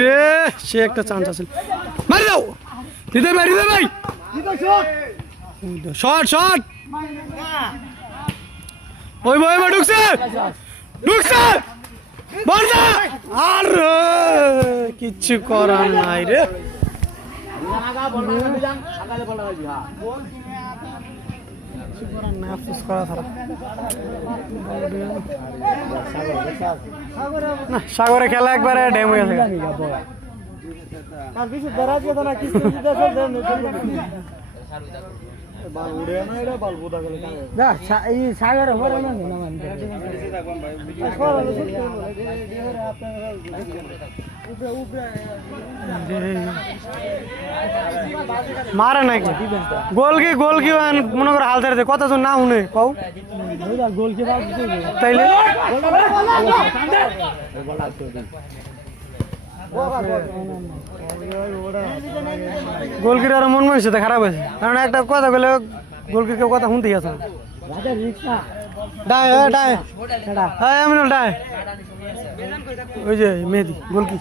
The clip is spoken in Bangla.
রে সে একটা চান্স আছে, মারি দাও দিতে ভাই, দিতে ভাই, শট শট, ওই ভাই ঢুকছে ঢুকছে, বলটা আর কিচ্ছু করার নাই রে। সাগরে খেলা একবারে ড্যাম হয়ে গেছে। মারে নাকি গোল কি মনে করে হাল ধরে কতজন না শুনে কও তাইলে গোলকিটার মন মনে সাথে খারাপ হয়েছে, কারণ একটা কথা বলে গোলকির কথা শুনতেই আছে। ওই যে মেহেদি গোলকি